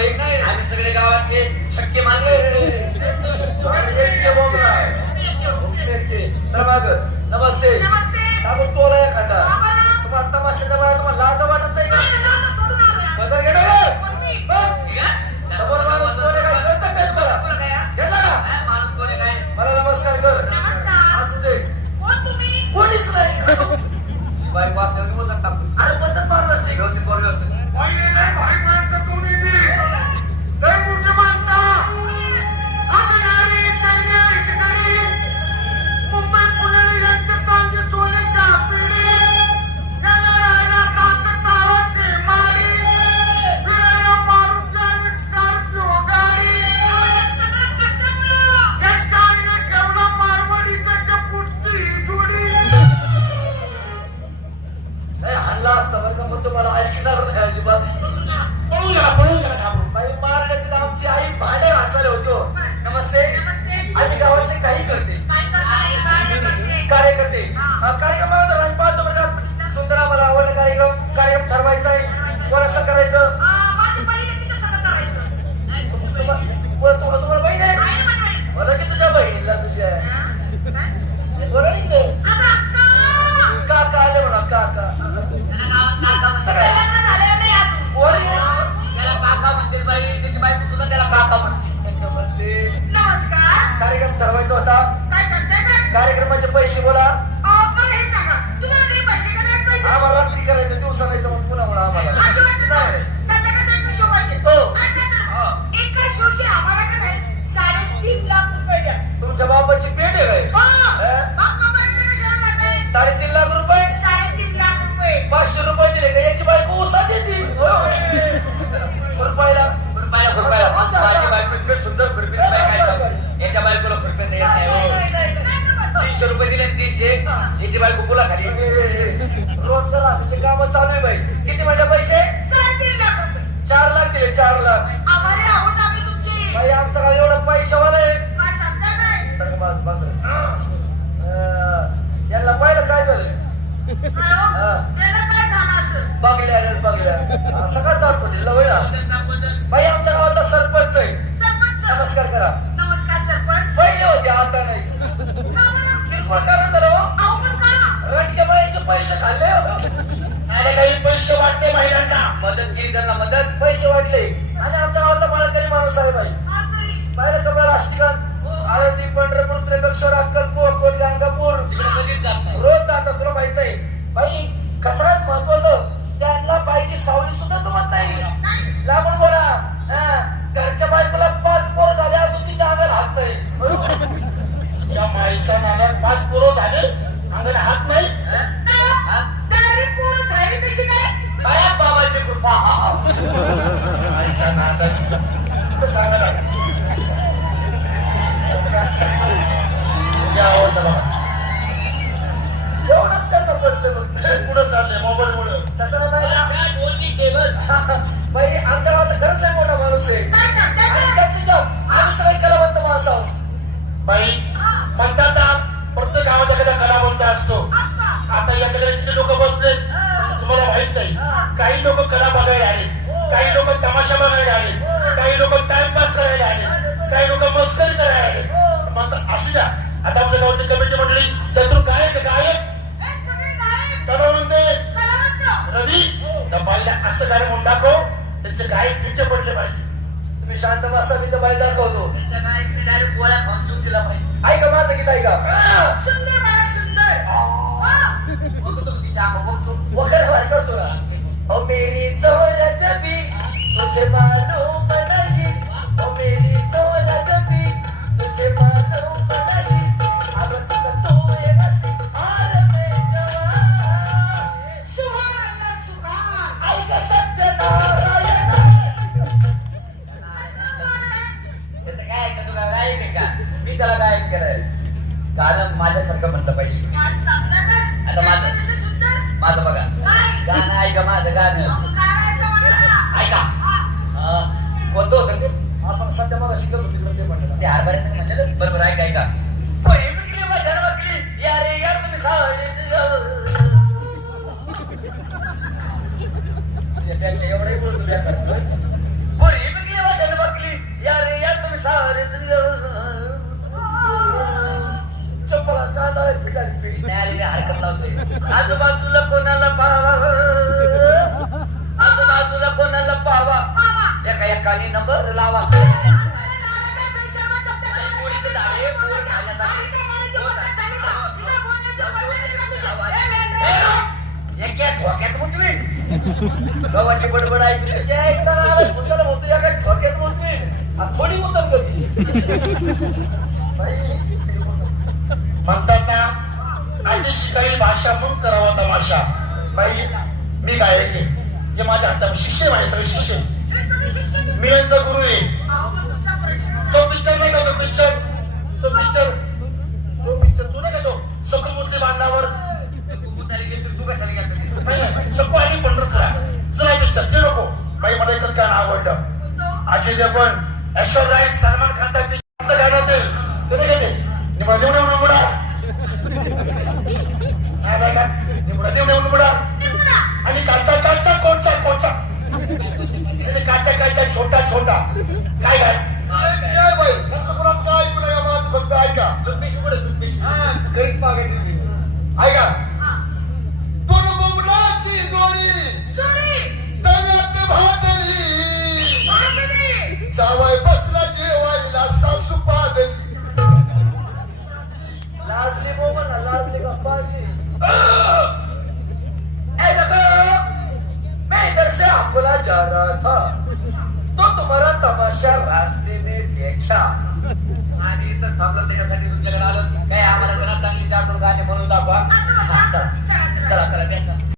बाई नाही आम्ही सगळे गावातले छक्के मारले नमस्ते आपण तोला एखादा तुम्हाला तमाशाच्या वेळा तुम्हाला लाज वाटत नाही का बदल घे समोर माणूस कोणी काय करत काय तुम्हाला माणूस कोणी काय मला नमस्कार कर असू दे कोणीच नाही बाईक वाचल्यावर वजन टाकतो अरे वजन मारलं शे व्यवस्थित बोल व्यवस्थित भाई माणसं तुम्ही बी लय मोठे माणसं मुंबई पुणे यांचे कांदे सोन्याच्या पिढी यांना राहायला ताकद तावाचे मारी फिरायला मारुती आणि स्कॉर्पिओ गाडी यांच्या आईने ठेवला मारवाडी त्याच्या पुढची जोडी नाही हल्ला असता बरं का पण तुम्हाला ऐकणार नाही अजिबात पळून गेला बाई मारण्यात आमची आई भांडे घासायला होतो नमस्ते आम्ही गावातले काही करते कार्यकर्ते कार्यक्रमाला तर आम्ही पाहतो बरं का सुंदर आम्हाला आवडला कार्यक्रम ठरवायचा आहे कोणाचं करायचं तुम्हाला बहीण आहे बरं की तुझ्या बहिणीला तुझ्या बरं काका आले म्हणा काका काका म्हणते बाई त्याची बायको सुद्धा त्याला काका म्हणते नमस्ते नमस्कार कार्यक्रम ठरवायचा होता काय सांगताय का कार्यक्रमाचे पैसे बोला मला हे सांगा तुम्हाला काही पैसे करायचे पैसे आम्हाला रात्री करायचं दिवसा राहायचं मग पुन्हा म्हणा आम्हाला संध्याकाळचा शो पाहिजे एका शोचे आम्हाला का नाही 3.5 लाख रुपये द्या तुमच्या बाबाची पेट आहे काय 3.5 लाख रुपये 3.5 लाख रुपये 500 रुपये दिले का याची बायको उसा देते रुपयाला माझी बायको इतकं सुंदर खुरपी याच्या बायकोला खुरपी देत नाही 300 रुपये दिले 300 याची बायको बोला खाली रोज करा आमचे काम चालू आहे बाई किती माझे पैसे 3.5 लाख रुपये 4 लाख दिले 4 लाख आम्हाला आहोत आम्ही तुमची बाई आमचा काय एवढा पैशावाला आहे काय सांगता काय सांगा बस याला पाहिलं काय झालं बघल्या सगळं दाखतो दिला होय ना बाई आमच्या गावाचा सरपंच आहे नमस्कार करा नमस्कार सरपंच पहिले होते आता नाही किरकोळ कारण रटके बाईचे पैसे खाल्ले आणि काही पैसे वाटले महिलांना मदत केली त्यांना मदत पैसे वाटले आणि आमच्या गावाचा माळकरी माणूस आहे बाई पाहिलं का बाई राष्ट्रीय आळंदी पंढरपूर त्र्यंबकेश्वर अक्कलकोट कोट गाणगापूर तिकडे कधीच जात नाही रोज जातात तुला माहित आहे बाई कसरात महत्वाचं त्यांना बाईची सावली सुद्धा जमत नाही लागून बोला घरच्या बायकोला 5 पोरं झाले अजून तिच्या अंगाला हात नाही या माईच्या नाण्यात 5 पोरं झाले अंगाला हात नाही पोरं झाली कशी काय काय बाबाची कृपा माईच्या नाण्यात सांगा आवडतं बघा एवढंच त्यांना पडलं बघ पुढं चाललंय मोबाईल मुळे तसं नाही टेबल बाई आमच्या गावात खरंच नाही मोठा माणूस आहे आम्ही सगळे कलावंत माणूस आहोत बाई म्हणतात ना प्रत्येक गावात एखादा कलावंत असतो आता याकडे किती लोक बसले तुम्हाला माहित नाही काही लोक कला बघायला आले काही लोक तमाशा बघायला आले काही लोक टाइमपास करायला आले काही लोक मस्करी करायला आले म्हणतात असू द्या आता आमच्या गावाची कमिटी मंडळी त्यातून गायक रवी त्या बाईला असं गाणं म्हणून दाखव त्यांचे गायक फिटे पडले पाहिजे तुम्ही शांत बसा मी तर बाई दाखवतो त्यांच्या गायक डायरेक्ट गोळ्या खाऊन जीव दिला पाहिजे ऐका माझं गीत ऐका सुंदर मला सुंदर बघतो तिच्या बघतो वगैरे बाहेर करतो ना ओ मेरी जोरा जबी तुझे मालूम नहीं ओ मेरी जोरा जबी तुझे मालूम नहीं अब तक तो ये हंसी हाल में जवान सुहान सुहान ऐका सत्यनारायण त्याचं काय ऐका तुला गायक आहे का मी त्याला गायक केलंय गाणं माझ्यासारखं म्हणलं पाहिजे आता माझं बघा गाणं ऐका माझं गाणं ऐका कोणतं होतं ते आपण सध्या मला शिकत होतो ते म्हणलं ते हरभऱ्याचं म्हणलं बरोबर ऐका ऐका यारे यार तुम्ही एवढंही बोलतो नाही आली मी हरकत लावतोय. आजूबाजूला कोणाला पाहावा, आजूबाजूला कोणाला पाहावा, एका एकाने नंबर लावा. ठोक्यात मुतवीन गव्हाची बडबड ऐकली कुशाला होतो या काय ठोक्यात मुतवीन थोडी मुतन गती म्हणतात ना आधी शिकाई भाषा म्हणून करावा तमाशा. बाई मी काय आहे हे माझ्या हातात शिष्य माझे सगळे शिष्य मी यांचा गुरु आहे. तो पिक्चर नाही का तो पिक्चर तू नाही का तो सकुमुतली बांधावर तू कशाला गेला सकू आणि पंढरपूर जुना पिक्चर ते नको. बाई मला एकच गाणं आवडलं अजय देवगण ऐश्वर्या राय सलमान खानचा पिक्चर गाणं होते ते नाही का ते निमुडा आणि काचा कोणचा छोटा छोटा काय काय बाई फक्त ऐका गरीब मागे ऐका दोन बोमलाची गोळी तव्यात भाजली जावाय बसला जेवायला सासू पादली लाजली बोमन लाजली गप्पाली. मैं इधर से अकोला जा रहा था तो तुम्हारा तमाशा रास्ते में देखा आणि इथं थांबलं त्याच्यासाठी तुमच्याकडे आलो काय आम्हाला जरा चांगली 4 गाणे म्हणून दाखवा. चला चला चला